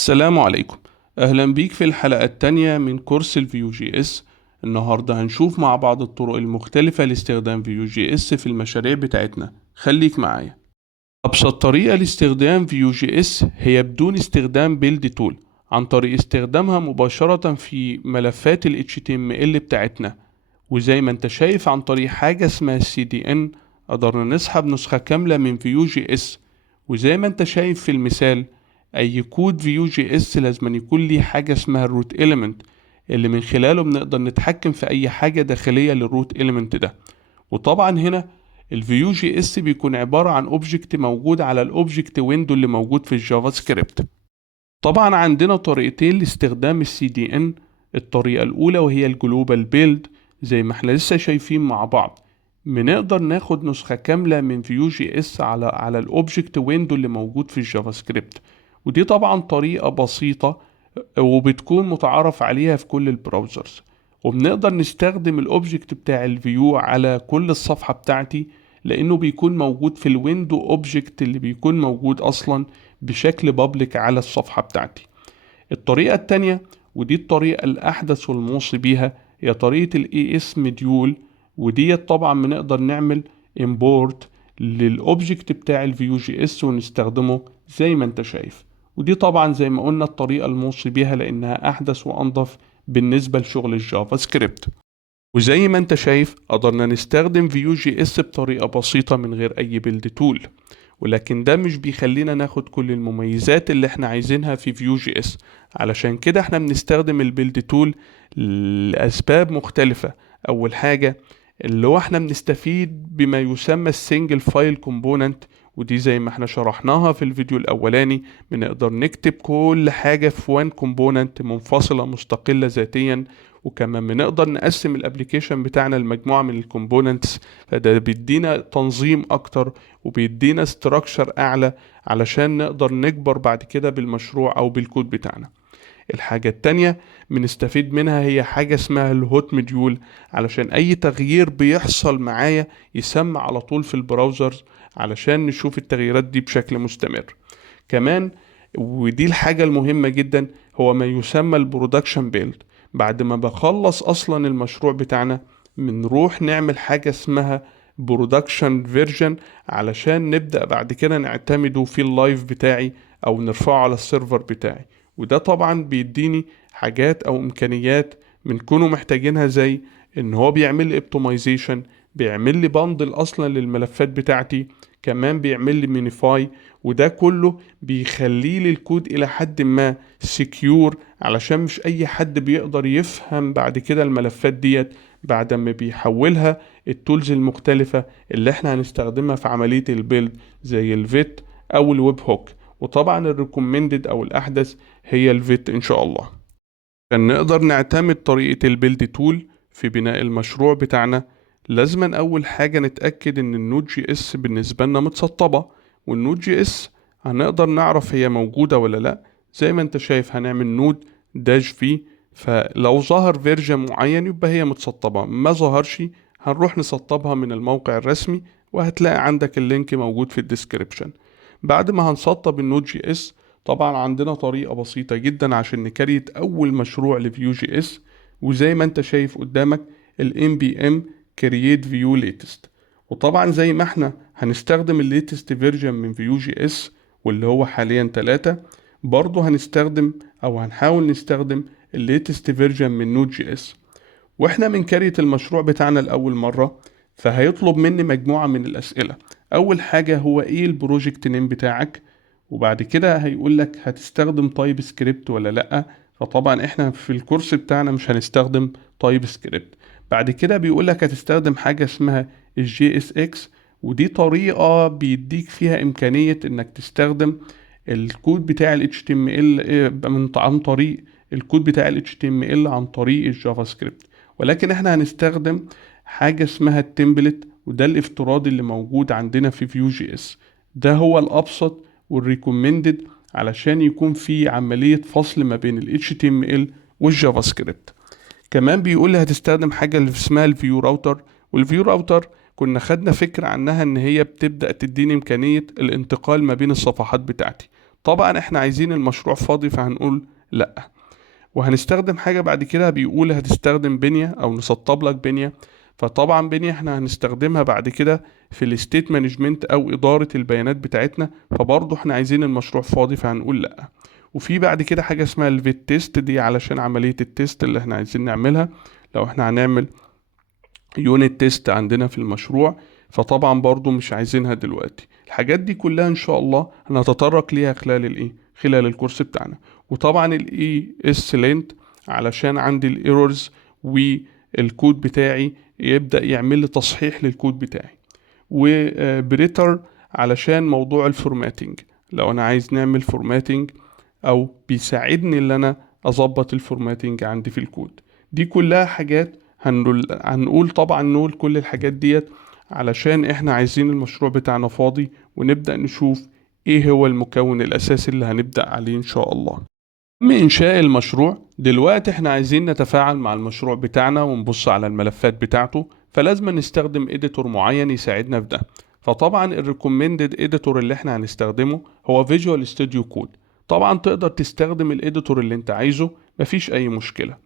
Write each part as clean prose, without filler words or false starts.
السلام عليكم. أهلا بيك في الحلقة التانية من كورس الفيو جي اس. النهاردة هنشوف مع بعض الطرق المختلفة لاستخدام فيو جي اس في المشاريع بتاعتنا. خليك معايا. أبسط طريقة لاستخدام فيو جي اس هي بدون استخدام بيلد تول، عن طريق استخدامها مباشرة في ملفات ال HTML بتاعتنا. وزي ما انت شايف عن طريق حاجة اسمها CDN قدرنا نسحب نسخة كاملة من فيو جي اس. وزي ما انت شايف في المثال، اي كود فيو جي اس لازم يكون ليه حاجة اسمها الروت إيليمنت، اللي من خلاله بنقدر نتحكم في اي حاجة داخلية للروت إيليمنت ده. وطبعا هنا الفيو جي اس بيكون عبارة عن اوبجكت موجود على الاوبجكت ويندو اللي موجود في الجافا سكريبت. طبعا عندنا طريقتين لاستخدام السي دي ان. الطريقة الأولى وهي الجلوبال بيلد، زي ما احنا لسه شايفين مع بعض. بنقدر ناخد نسخة كاملة من فيو جي اس على الاوبجكت ويندو اللي موجود في الجافا سكريبت. ودي طبعا طريقة بسيطة وبتكون متعارف عليها في كل البراوزرز. وبنقدر نستخدم الاوبجكت بتاع الفيو على كل الصفحة بتاعتي، لانه بيكون موجود في الويندو اوبجكت اللي بيكون موجود اصلا بشكل بابليك على الصفحة بتاعتي. الطريقة التانية ودي الطريقة الأحدث والموصي بيها هي طريقة ال ES مديول. ودي طبعا بنقدر نعمل import للأوبجكت بتاع ال Vue.js ونستخدمه زي ما انت شايف. ودي طبعا زي ما قلنا الطريقة الموصي بيها لأنها أحدث وأنظف بالنسبة لشغل الجافا سكريبت. وزي ما انت شايف قدرنا نستخدم Vue.js بطريقة بسيطة من غير أي بيلد تول. ولكن ده مش بيخلينا ناخد كل المميزات اللي احنا عايزينها في Vue.js. علشان كده احنا بنستخدم البيلد تول لأسباب مختلفة. أول حاجة اللي هو احنا بنستفيد بما يسمى السنجل فايل كومبوننت. ودي زي ما احنا شرحناها في الفيديو الأولاني، بنقدر نكتب كل حاجة في وان كومبوننت منفصلة مستقلة ذاتيا. وكمان بنقدر نقسم الابليكيشن بتاعنا لمجموعة من الكومبوننتس، فده بيدينا تنظيم اكتر وبيدينا استراكشر اعلى علشان نقدر نكبر بعد كده بالمشروع او بالكود بتاعنا. الحاجة التانية بنستفيد منها هي حاجة اسمها الهوت مديول، علشان اي تغيير بيحصل معايا يسمى على طول في البراوزر علشان نشوف التغييرات دي بشكل مستمر. كمان ودي الحاجة المهمة جدا هو ما يسمى البرودكشن بيلد. بعد ما بخلص اصلا المشروع بتاعنا بنروح نعمل حاجة اسمها برودكشن فيرجن علشان نبدأ بعد كده نعتمده في اللايف بتاعي او نرفعه على السيرفر بتاعي. وده طبعا بيديني حاجات او امكانيات بنكونوا محتاجينها، زي ان هو بيعمل لي اوبتمايزيشن، بيعمل لي بندل اصلا للملفات بتاعتي، كمان بيعمل لي مينيفاي. وده كله بيخلي لي الكود الى حد ما سكيور، علشان مش اي حد بيقدر يفهم بعد كده الملفات ديت بعد ما بيحولها التولز المختلفة اللي احنا هنستخدمها في عملية البيلد، زي الفيت او الويب هوك. وطبعا الريكومندد او الاحدث هي الفيت ان شاء الله. عشان نقدر نعتمد طريقة البيلد تول في بناء المشروع بتاعنا، لازما أول حاجة نتأكد إن النود جي اس بالنسبة لنا متسطبة. والنود جي اس هنقدر نعرف هي موجودة ولا لأ. زي ما انت شايف هنعمل نود داش في، فلو ظهر فيرجن معين يبقى هي متسطبة، ما ظهرش هنروح نسطبها من الموقع الرسمي، وهتلاقي عندك اللينك موجود في الديسكريبشن. بعد ما هنسطب النود جي اس طبعا عندنا طريقة بسيطة جدا عشان نكريت أول مشروع لفيو جي اس. وزي ما انت شايف قدامك ال npm create view latest. وطبعا زي ما احنا هنستخدم الليتست فيرجن من فيو جي اس واللي هو حاليا 3، برضه هنستخدم او هنحاول نستخدم الليتست فيرجن من نود جي اس. واحنا من كريت المشروع بتاعنا لأول مرة فهيطلب مني مجموعة من الأسئلة. أول حاجة هو إيه البروجكت نيم بتاعك، وبعد كده هيقول لك هتستخدم تايب سكريبت ولا لأ. فطبعا احنا في الكورس بتاعنا مش هنستخدم تايب سكريبت. بعد كده بيقول لك هتستخدم حاجة اسمها الجي اس اكس، ودي طريقة بيديك فيها إمكانية إنك تستخدم الكود بتاع ال HTML عن طريق الكود بتاع ال HTML عن طريق الجافا سكريبت. ولكن احنا هنستخدم حاجة اسمها التمبلت، وده الافتراضي اللي موجود عندنا في فيو جي اس. ده هو الأبسط والريكومندد علشان يكون في عملية فصل ما بين ال HTML والجافا سكريبت. كمان بيقول لي هتستخدم حاجة اللي اسمها الفيو راوتر. والفيو راوتر كنا خدنا فكرة عنها ان هي بتبدأ تديني امكانية الانتقال ما بين الصفحات بتاعتي. طبعا احنا عايزين المشروع فاضي فهنقول لا. وهنستخدم حاجة بعد كده بيقول هتستخدم بنية او نسطب لك بنية. فطبعا بنية احنا هنستخدمها بعد كده في الستيت مانجمنت او ادارة البيانات بتاعتنا، فبرضه احنا عايزين المشروع فاضي فهنقول لا. وفي بعد كده حاجة اسمها الفيت تيست، دي علشان عملية التيست اللي احنا عايزين نعملها لو احنا هنعمل يونت تيست عندنا في المشروع، فطبعا برضو مش عايزينها دلوقتي. الحاجات دي كلها ان شاء الله هنتطرق ليها خلال الكورس بتاعنا. وطبعا الاي اس لينت علشان عندي الايرورز والكود بتاعي يبدأ يعمل لي تصحيح للكود بتاعي. وبريتر علشان موضوع الفورماتنج، لو انا عايز نعمل فورماتنج او بيساعدني ان انا اظبط الفورماتنج عندي في الكود. دي كلها حاجات هنقول طبعا نقول كل الحاجات ديت علشان احنا عايزين المشروع بتاعنا فاضي ونبدأ نشوف ايه هو المكون الاساسي اللي هنبدأ عليه ان شاء الله. من انشاء المشروع دلوقتي احنا عايزين نتفاعل مع المشروع بتاعنا ونبص على الملفات بتاعته، فلازم نستخدم اديتور معين يساعدنا في ده. فطبعا الريكومندد اديتور اللي احنا هنستخدمه هو فيجوال ستوديو كود. طبعا تقدر تستخدم الاديتور اللي انت عايزه، مفيش اي مشكلة.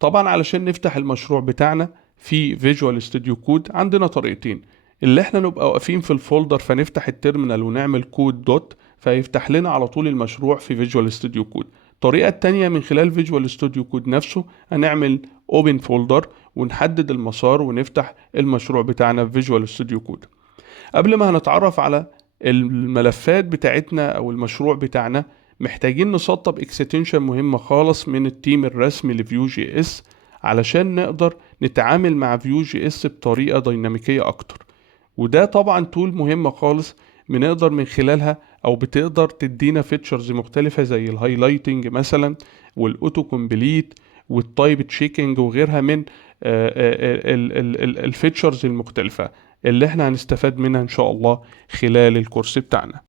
طبعا علشان نفتح المشروع بتاعنا في فيجوال ستوديو كود عندنا طريقتين، اللي احنا نبقى واقفين في الفولدر فنفتح التيرمينال ونعمل كود دوت فيفتح لنا على طول المشروع في فيجوال ستوديو كود. الطريقة التانية من خلال فيجوال ستوديو كود نفسه هنعمل اوبن فولدر ونحدد المسار ونفتح المشروع بتاعنا في فيجوال ستوديو كود. قبل ما هنتعرف على الملفات بتاعتنا او المشروع بتاعنا، محتاجين نسطب اكستنشن مهمة خالص من التيم الرسمي لفيو جي اس علشان نقدر نتعامل مع فيو جي اس بطريقة ديناميكية اكتر. وده طبعا تول مهمة خالص بنقدر من خلالها او بتقدر تدينا فيتشرز مختلفة زي الهايلايتنج مثلا والاوتو كومبليت والتايب تشيكنج وغيرها من الفيتشرز المختلفة اللي احنا هنستفاد منها ان شاء الله خلال الكورس بتاعنا.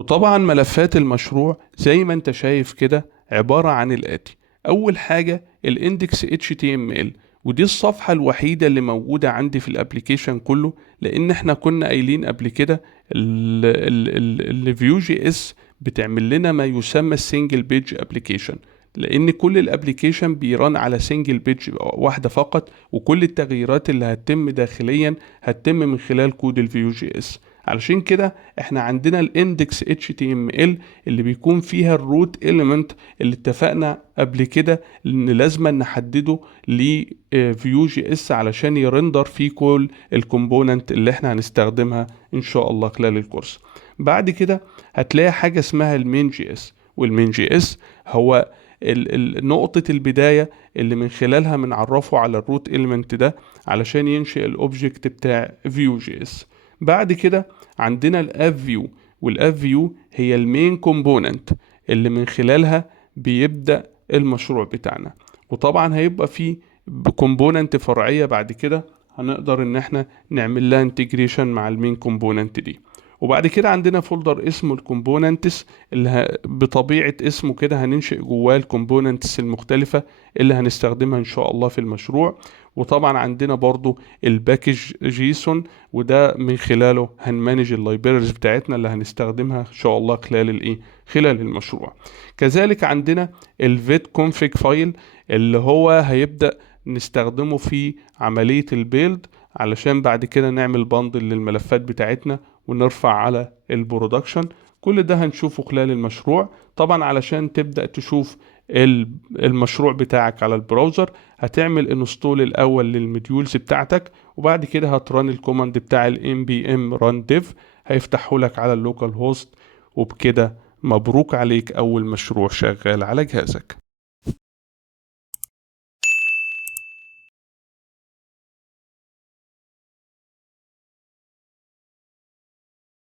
وطبعا ملفات المشروع زي ما انت شايف كده عبارة عن الآتي. أول حاجة الاندكس HTML، ودي الصفحة الوحيدة اللي موجودة عندي في الابليكيشن كله، لأن احنا كنا قايلين قبل كده الفيو جي اس بتعمل لنا ما يسمى السنجل بيج ابليكيشن، لأن كل الابليكيشن بيران على سنجل بيج واحدة فقط، وكل التغييرات اللي هتتم داخليا هتتم من خلال كود الفيو جي اس. علشان كده احنا عندنا الاندكس HTML اللي بيكون فيها الروت إيليمنت اللي اتفقنا قبل كده ان لازم نحدده لفيو جي اس علشان يرندر فيه كل الكومبوننت اللي احنا هنستخدمها ان شاء الله خلال الكورس. بعد كده هتلاقي حاجة اسمها المين جي اس، والمين جي اس هو نقطة البداية اللي من خلالها بنعرفه على الروت إيليمنت ده علشان ينشئ الأوبجكت بتاع فيو جي اس. بعد كده عندنا الاب فيو، والاب فيو هي المين كومبوننت اللي من خلالها بيبدأ المشروع بتاعنا. وطبعا هيبقى فيه كومبوننت فرعية بعد كده هنقدر ان احنا نعمل لها انتجريشن مع المين كومبوننت دي. وبعد كده عندنا فولدر اسمه الكومبوننتس اللي بطبيعة اسمه كده هننشئ جواه الكومبوننتس المختلفة اللي هنستخدمها ان شاء الله في المشروع. وطبعا عندنا برضو الباكج جيسون، وده من خلاله هنمانج اللايبريز بتاعتنا اللي هنستخدمها ان شاء الله خلال المشروع. كذلك عندنا الفيت كونفيج فايل اللي هو هيبدأ نستخدمه في عملية البيلد علشان بعد كده نعمل بندل للملفات بتاعتنا ونرفع على البرودكشن. كل ده هنشوفه خلال المشروع. طبعا علشان تبدأ تشوف المشروع بتاعك على البراوزر هتعمل انستول الاول للمديولز بتاعتك، وبعد كده هتران الكوماند بتاع npm run dev هيفتحه لك على اللوكال هوست. وبكده مبروك عليك اول مشروع شغال على جهازك.